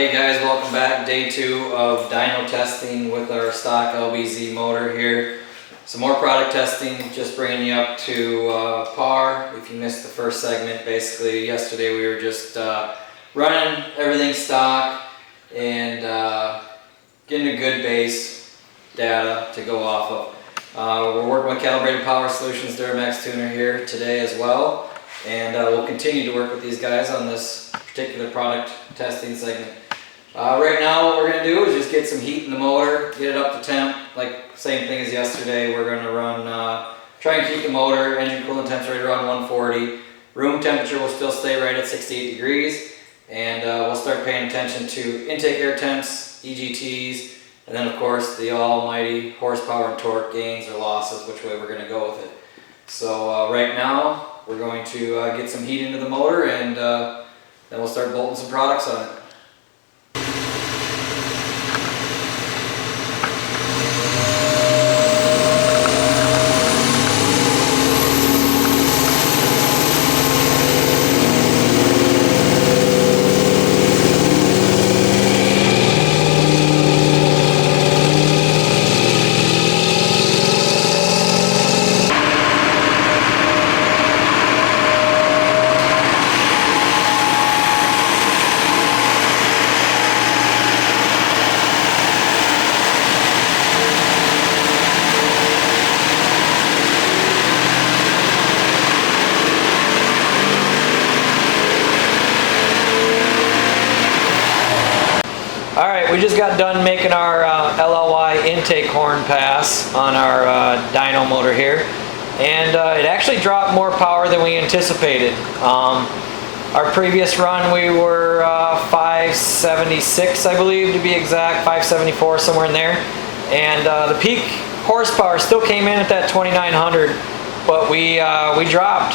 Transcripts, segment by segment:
Hey guys, welcome back. Day 2 of dyno testing with our stock LBZ motor here. Some more product testing, just bringing you up to par. If you missed the first segment, basically yesterday we were just running everything stock and getting a good base data to go off of. We're working with Calibrated Power Solutions Duramax tuner here today as well, and we'll continue to work with these guys on this particular product testing segment. Right now what we're going to do is just get some heat in the motor, get it up to temp, like same thing as yesterday. We're going to run, try and keep the motor engine coolant temperature right around 140. Room temperature will still stay right at 68 degrees, and we'll start paying attention to intake air temps, EGTs, and then of course the almighty horsepower and torque gains or losses, which way we're going to go with it. So right now we're going to get some heat into the motor, and then we'll start bolting some products on it. Alright, we just got done making our LLY Intake Horn pass on our dyno motor here, and it actually dropped more power than we anticipated. Our previous run we were 576, I believe, to be exact, 574, somewhere in there, and the peak horsepower still came in at that 2900, but we dropped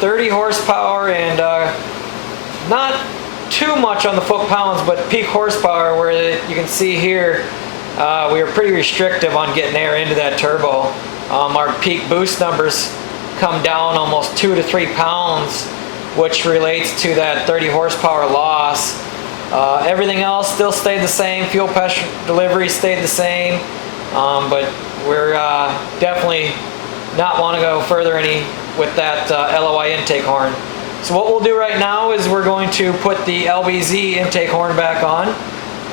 30 horsepower and not too much on the foot-pounds, but peak horsepower, where you can see here, we were pretty restrictive on getting air into that turbo. Our peak boost numbers come down almost 2 to 3 pounds, which relates to that 30 horsepower loss. Everything else still stayed the same. Fuel pressure delivery stayed the same, but we're definitely not want to go further with that LLY intake horn. So what we'll do right now is we're going to put the LBZ intake horn back on,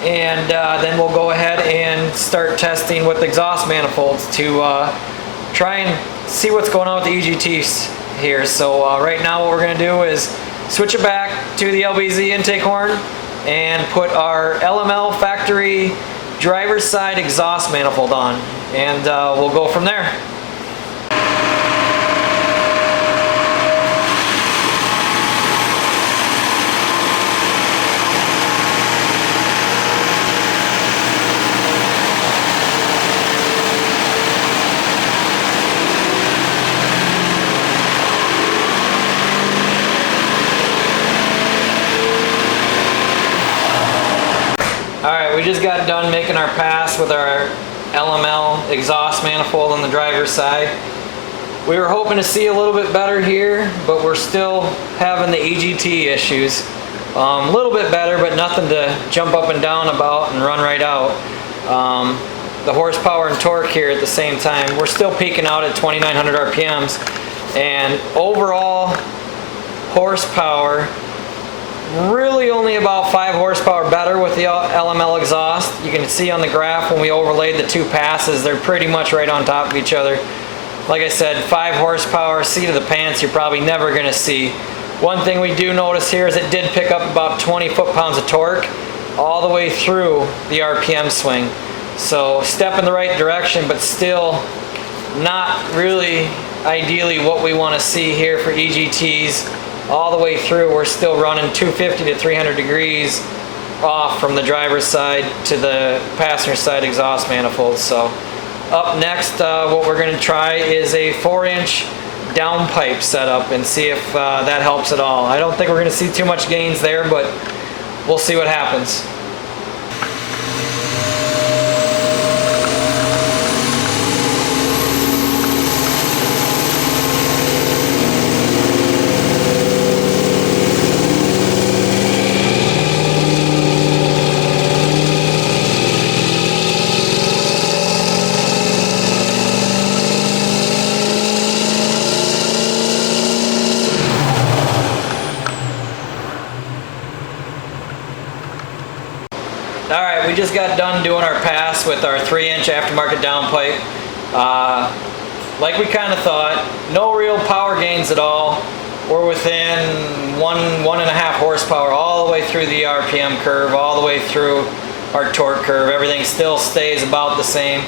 and then we'll go ahead and start testing with exhaust manifolds to try and see what's going on with the EGTs here. So right now what we're going to do is switch it back to the LBZ intake horn and put our LML factory driver's side exhaust manifold on, and we'll go from there. Alright, we just got done making our pass with our LML exhaust manifold on the driver's side. We were hoping to see a little bit better here, but we're still having the EGT issues. A little bit better, but nothing to jump up and down about and run right out. The horsepower and torque here at the same time, we're still peaking out at 2900 RPMs, and overall horsepower really only about 5 horsepower better with the LML exhaust. You can see on the graph when we overlaid the two passes, they're pretty much right on top of each other. Like I said, 5 horsepower, seat of the pants, you're probably never going to see. One thing we do notice here is it did pick up about 20 foot-pounds of torque all the way through the RPM swing. So step in the right direction, but still not really ideally what we want to see here for EGTs. All the way through, we're still running 250 to 300 degrees off from the driver's side to the passenger side exhaust manifold. So up next, what we're going to try is a 4-inch downpipe setup and see if that helps at all. I don't think we're going to see too much gains there, but we'll see what happens. we just got done doing our pass with our 3-inch aftermarket downpipe. Like we kind of thought, no real power gains at all. We're within 1.5 horsepower all the way through the RPM curve, all the way through our torque curve. Everything still stays about the same.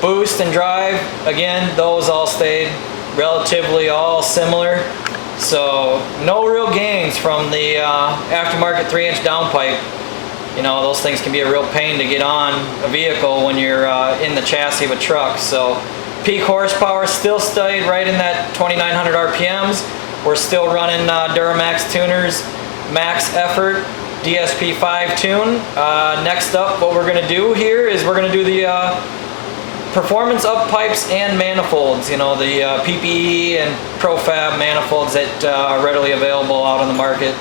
Boost and drive, again, those all stayed relatively all similar. So no real gains from the aftermarket 3-inch downpipe. You know, those things can be a real pain to get on a vehicle when you're in the chassis of a truck. So peak horsepower still stayed right in that 2,900 RPMs. We're still running Duramax tuners, max effort, DSP5 tune. Next up, what we're gonna do here is we're gonna do the performance up pipes and manifolds, you know, the PPE and ProFab manifolds that are readily available out on the market.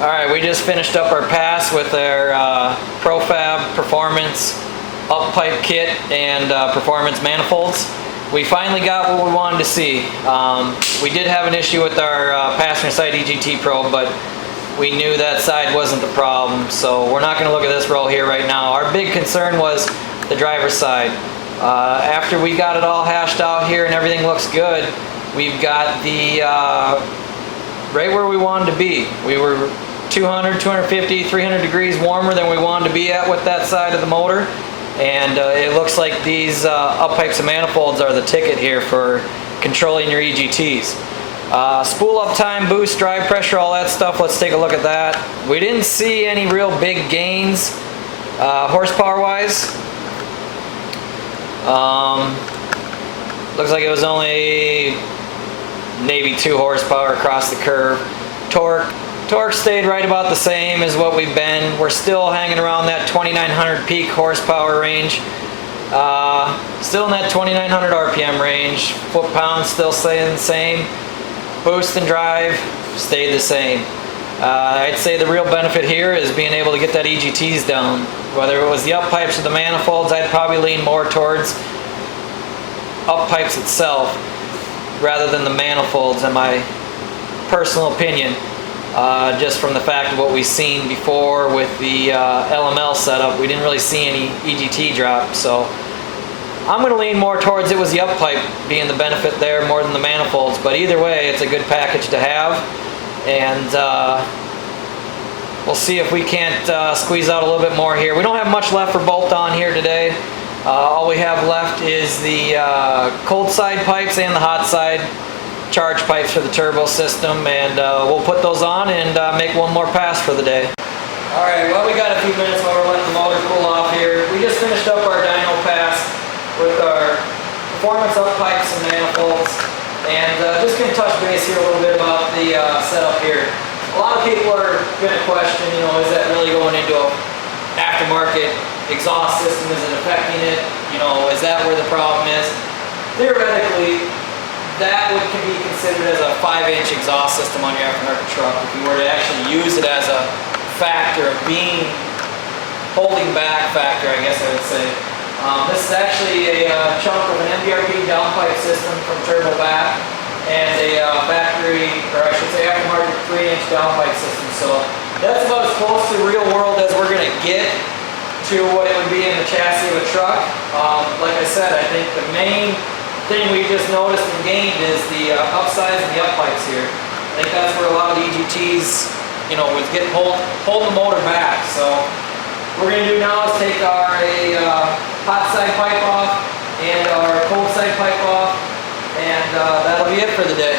Alright, we just finished up our pass with our ProFab Performance Up-Pipe Kit and Performance Manifolds. We finally got what we wanted to see. We did have an issue with our passenger side EGT probe, but we knew that side wasn't the problem, so we're not going to look at this row here right now. Our big concern was the driver's side. After we got it all hashed out here and everything looks good, we've got the right where we wanted to be. We were 200, 250, 300 degrees warmer than we wanted to be at with that side of the motor. And it looks like these up pipes and manifolds are the ticket here for controlling your EGTs. Spool up time, boost, drive pressure, all that stuff. Let's take a look at that. We didn't see any real big gains horsepower wise. Looks like it was only maybe 2 horsepower across the curve. Torque stayed right about the same as what we've been. We're still hanging around that 2,900 peak horsepower range. Still in that 2,900 RPM range. Foot-pounds still staying the same. Boost and drive stayed the same. I'd say the real benefit here is being able to get that EGTs down. Whether it was the up pipes or the manifolds, I'd probably lean more towards up pipes itself rather than the manifolds, in my personal opinion. Just from the fact of what we've seen before with the LML setup, we didn't really see any EGT drop. So I'm going to lean more towards it was the up pipe being the benefit there more than the manifolds. But either way, it's a good package to have, and we'll see if we can't squeeze out a little bit more here. We don't have much left for bolt on here today. All we have left is the cold side pipes and the hot side charge pipes for the turbo system, and we'll put those on and make one more pass for the day. Alright, well, we got a few minutes while we're letting the motor cool off here. We just finished up our dyno pass with our performance up pipes and manifolds, and just going to touch base here a little bit about the setup here. A lot of people are going to question, you know, is that really going into an aftermarket exhaust system? Is it affecting it? You know, is that where the problem is? Theoretically, that would be considered as a 5-inch exhaust system on your aftermarket truck if you were to actually use it as a factor of being holding back factor, I guess I would say. This is actually a chunk of an MBRP downpipe system from Turbo Back and a factory, or I should say aftermarket 3-inch downpipe system. So that's about as close to real world as we're going to get to what it would be in the chassis of a truck. Like I said, I think the main thing we just noticed and gained is the upsides and the up pipes here. I think that's where a lot of the EGTs, you know, was getting holding the motor back. So what we're going to do now is take our hot side pipe off and our cold side pipe off, and that'll be it for the day.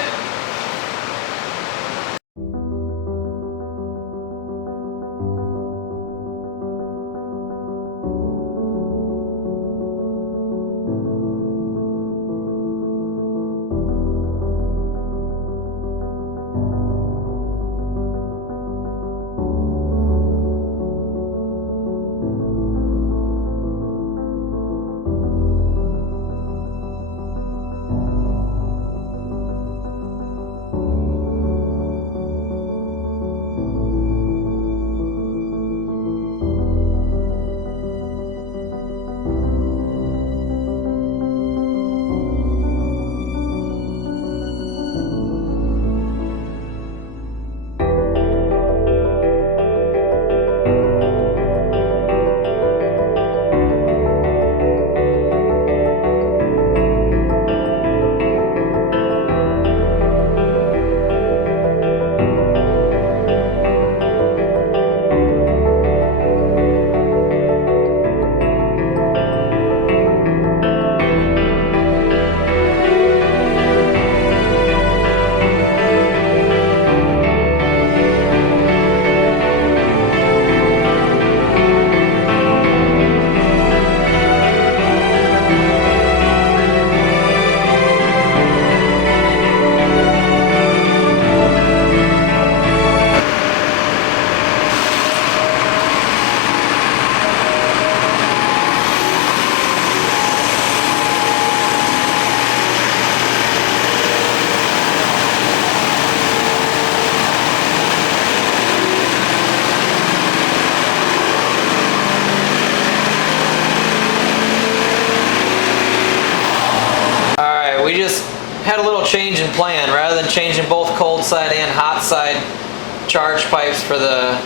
and plan. Rather than changing both cold side and hot side charge pipes for the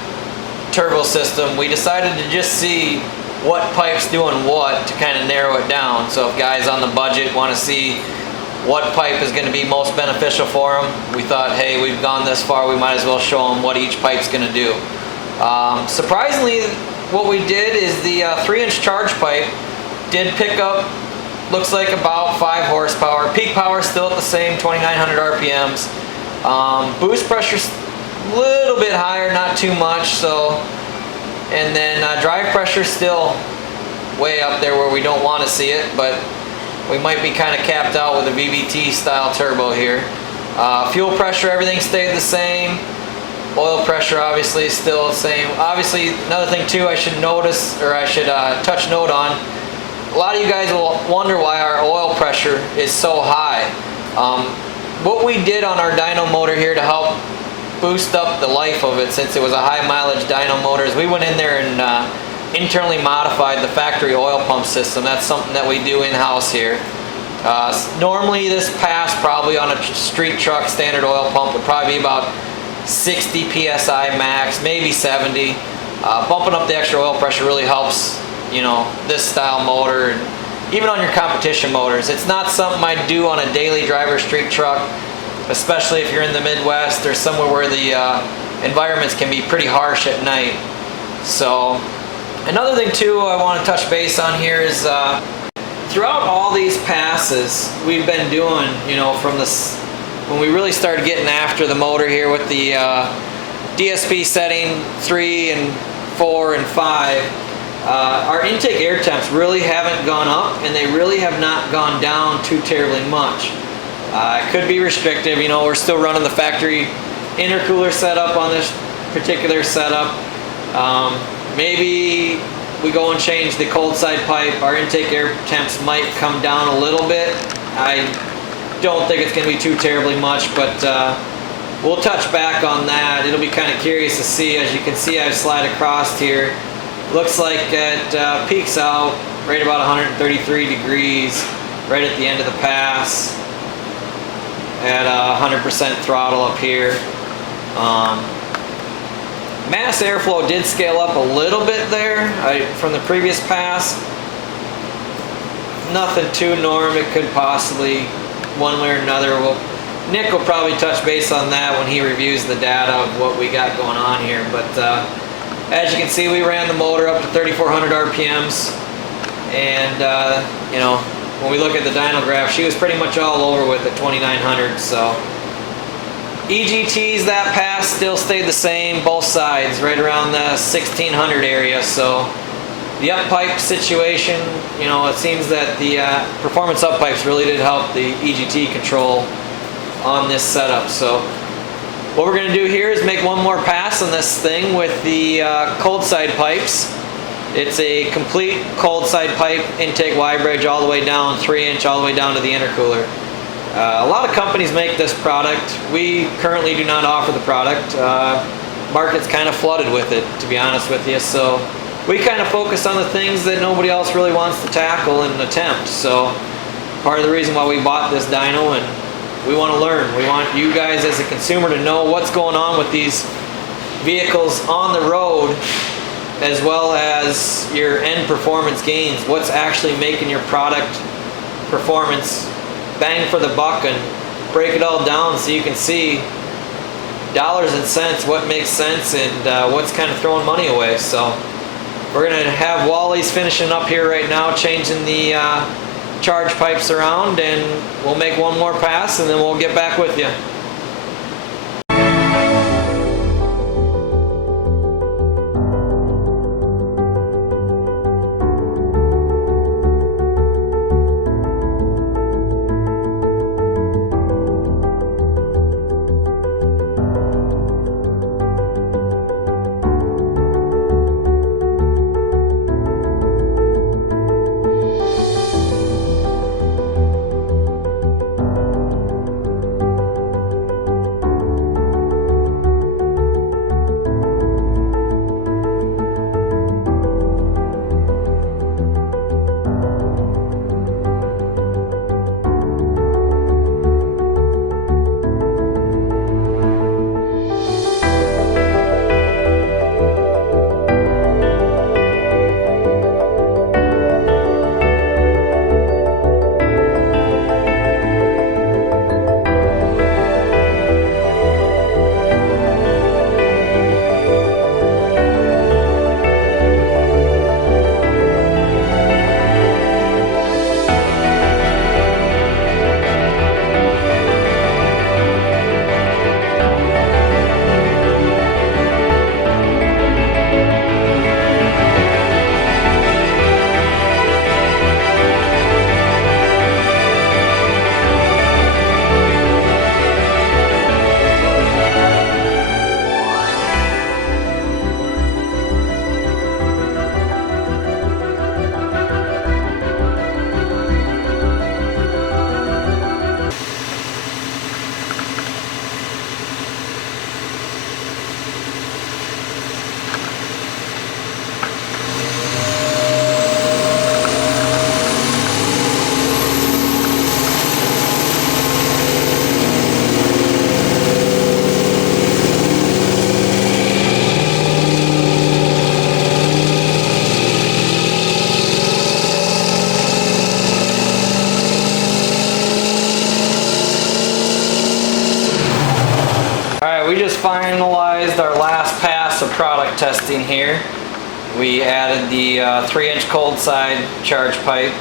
turbo system, we decided to just see what pipe's doing what to kind of narrow it down. So if guys on the budget want to see what pipe is going to be most beneficial for them, we thought, hey, we've gone this far, we might as well show them what each pipe's going to do. Surprisingly, what we did is the 3-inch charge pipe did pick up, looks like about 5 horsepower. Peak power still at the same 2,900 RPMs. Boost pressure's a little bit higher, not too much. So, and then drive pressure still way up there where we don't want to see it, but we might be kind of capped out with a VVT style turbo here. Fuel pressure, everything stayed the same. Oil pressure obviously is still the same. Obviously, another thing too I should notice, or I should touch note on, a lot of you guys will wonder why our oil pressure is so high. What we did on our dyno motor here to help boost up the life of it, since it was a high mileage dyno motor, is we went in there and internally modified the factory oil pump system. That's something that we do in-house here. Normally this pass probably on a street truck standard oil pump would probably be about 60 psi max, maybe 70. Bumping up the extra oil pressure really helps, you know, this style motor, and even on your competition motors. It's not something I do on a daily driver street truck, especially if you're in the Midwest or somewhere where the environments can be pretty harsh at night. So another thing too I want to touch base on here is throughout all these passes we've been doing, you know, from this, when we really started getting after the motor here with the DSP setting 3 and 4 and 5, our intake air temps really haven't gone up, and they really have not gone down too terribly much. It could be restrictive, you know, we're still running the factory intercooler setup on this particular setup. Maybe we go and change the cold side pipe, our intake air temps might come down a little bit. I don't think it's going to be too terribly much, but we'll touch back on that. It'll be kind of curious to see. As you can see, I've slid across here. Looks like it peaks out right about 133 degrees right at the end of the pass at 100% throttle up here. Mass airflow did scale up a little bit there from the previous pass. Nothing too norm. It could possibly, one way or another, Nick will probably touch base on that when he reviews the data of what we got going on here. But as you can see, we ran the motor up to 3,400 RPMs, and you know, when we look at the dyno graph, she was pretty much all over with at 2,900. So EGTs, that pass still stayed the same, both sides, right around the 1,600 area. So the up-pipe situation, you know, it seems that the performance up-pipes really did help the EGT control on this setup. So what we're going to do here is make one more pass on this thing with the cold side pipes. It's a complete cold side pipe intake Y bridge all the way down, 3-inch all the way down to the intercooler. A lot of companies make this product. We currently do not offer the product. Market's kind of flooded with it, to be honest with you. So we kind of focus on the things that nobody else really wants to tackle and attempt. So part of the reason why we bought this dyno, and we want to learn. We want you guys as a consumer to know what's going on with these vehicles on the road, as well as your end performance gains. What's actually making your product performance bang for the buck, and break it all down so you can see dollars and cents, what makes sense, and what's kind of throwing money away. So we're going to have Wally's finishing up here right now, changing the charge pipes around, and we'll make one more pass and then we'll get back with you. product testing here. We added the 3-inch cold side charge pipe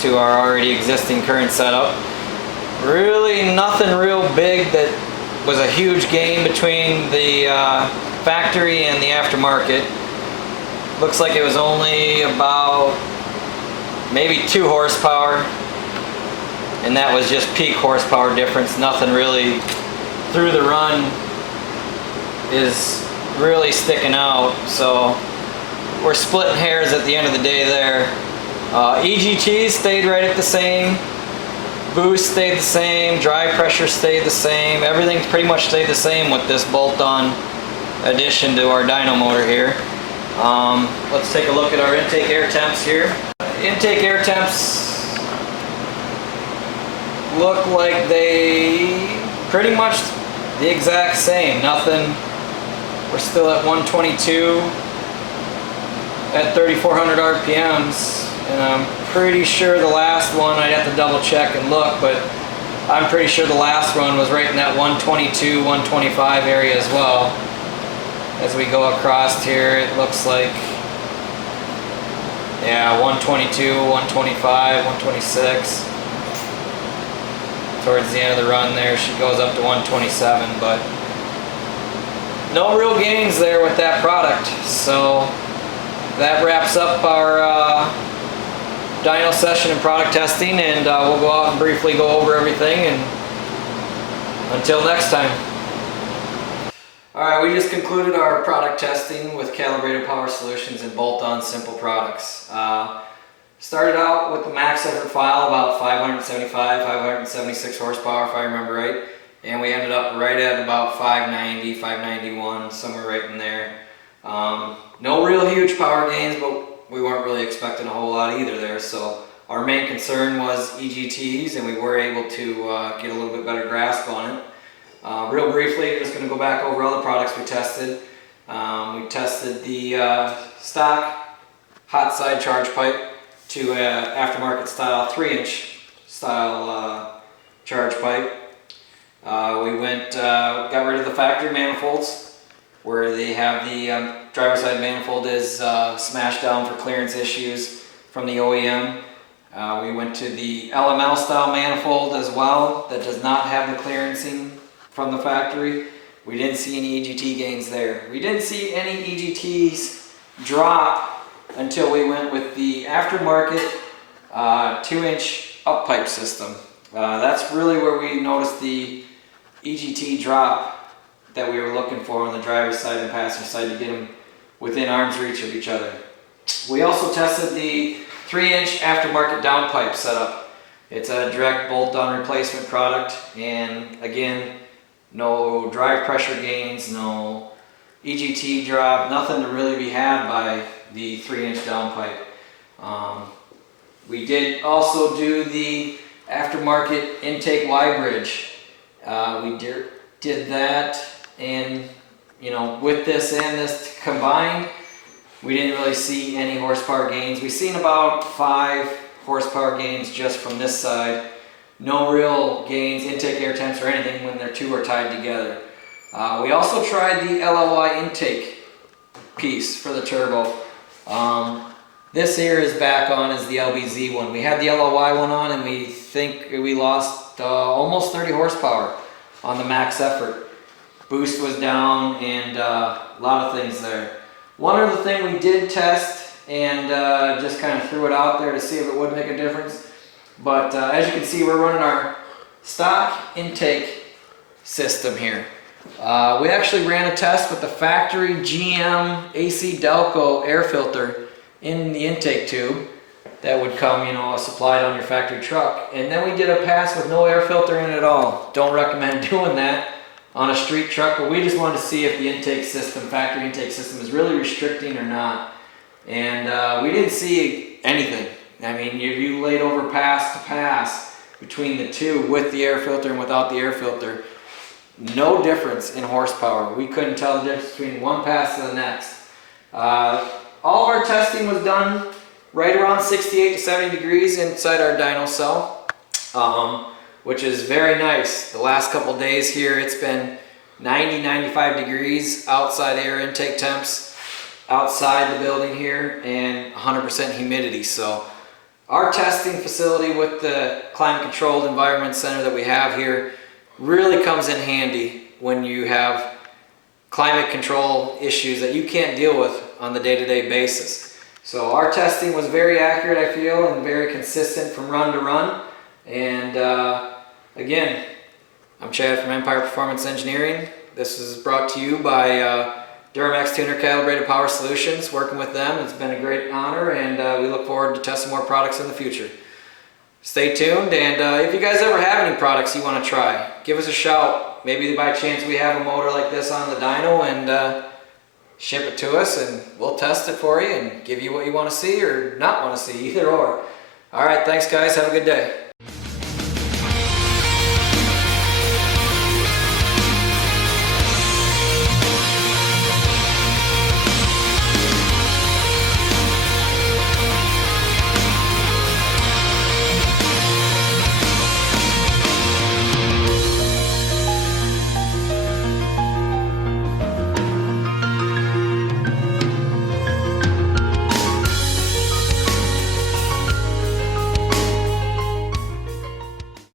to our already existing current setup. Really nothing real big that was a huge gain between the factory and the aftermarket. Looks like it was only about maybe 2 horsepower, and that was just peak horsepower difference. Nothing really through the run is really sticking out, so we're splitting hairs at the end of the day there. EGTs stayed right at the same, boost stayed the same, drive pressure stayed the same, everything pretty much stayed the same with this bolt-on addition to our dyno motor here. Let's take a look at our intake air temps here. Intake air temps look like they pretty much the exact same. Nothing. We're still at 122 at 3,400 RPMs, and I'm pretty sure the last one, I'd have to double check and look, but I'm pretty sure the last one was right in that 122, 125 area as well. As we go across here, it looks like, yeah, 122, 125, 126. Towards the end of the run there, she goes up to 127, but no real gains there with that product. So that wraps up our dyno session and product testing, and we'll go out and briefly go over everything, and until next time. Alright, we just concluded our product testing with Calibrated Power Solutions and bolt-on simple products. Started out with the max effort file, about 575, 576 horsepower if I remember right, and we ended up right at about 590, 591, somewhere right in there. No real huge power gains, but we weren't really expecting a whole lot either there, so our main concern was EGTs, and we were able to get a little bit better grasp on it. Real briefly, I'm just going to go back over all the products we tested. We tested the stock hot side charge pipe to aftermarket style 3-inch style charge pipe. We got rid of the factory manifolds where they have the driver side manifold is smashed down for clearance issues from the OEM. We went to the LML style manifold as well that does not have the clearancing from the factory. We didn't see any EGT gains there. We didn't see any EGTs drop until we went with the aftermarket 2-inch up-pipe system. That's really where we noticed the EGT drop that we were looking for on the driver's side and passenger side to get them within arm's reach of each other. We also tested the 3-inch aftermarket downpipe setup. It's a direct bolt-on replacement product, and again, no drive pressure gains, no EGT drop, nothing to really be had by the 3-inch downpipe. We did also do the aftermarket intake Y bridge. We did that, and with this and this combined, we didn't really see any horsepower gains. We've seen about 5 horsepower gains just from this side. No real gains, intake air temps or anything when their two are tied together. We also tried the LLY intake piece for the turbo. This here is back on as the LBZ one. We had the LLY one on, and we think we lost almost 30 horsepower on the max effort. Boost was down, and a lot of things there. One other thing we did test, and just kind of threw it out there to see if it would make a difference. But as you can see, we're running our stock intake system here. We actually ran a test with the factory GM AC Delco air filter in the intake tube that would come, supplied on your factory truck. And then we did a pass with no air filter in it at all. Don't recommend doing that on a street truck, but we just wanted to see if the intake system, factory intake system, is really restricting or not. And we didn't see anything. I mean, you laid over pass to pass between the two with the air filter and without the air filter. No difference in horsepower. We couldn't tell the difference between one pass to the next. All of our testing was done right around 68 to 70 degrees inside our dyno cell, which is very nice. The last couple days here, it's been 90-95 degrees outside air intake temps outside the building here, and 100% humidity. So our testing facility with the climate controlled environment center that we have here really comes in handy when you have climate control issues that you can't deal with on the day-to-day basis. So our testing was very accurate, I feel, and very consistent from run to run. And again, I'm Chad from Empire Performance Engineering. This is brought to you by Duramax Tuner Calibrated Power Solutions. Working with them, it's been a great honor, and we look forward to testing more products in the future. Stay tuned, and if you guys ever have any products you want to try, give us a shout. Maybe by chance we have a motor like this on the dyno, and ship it to us, and we'll test it for you and give you what you want to see or not want to see, either or. All right, thanks guys, have a good day.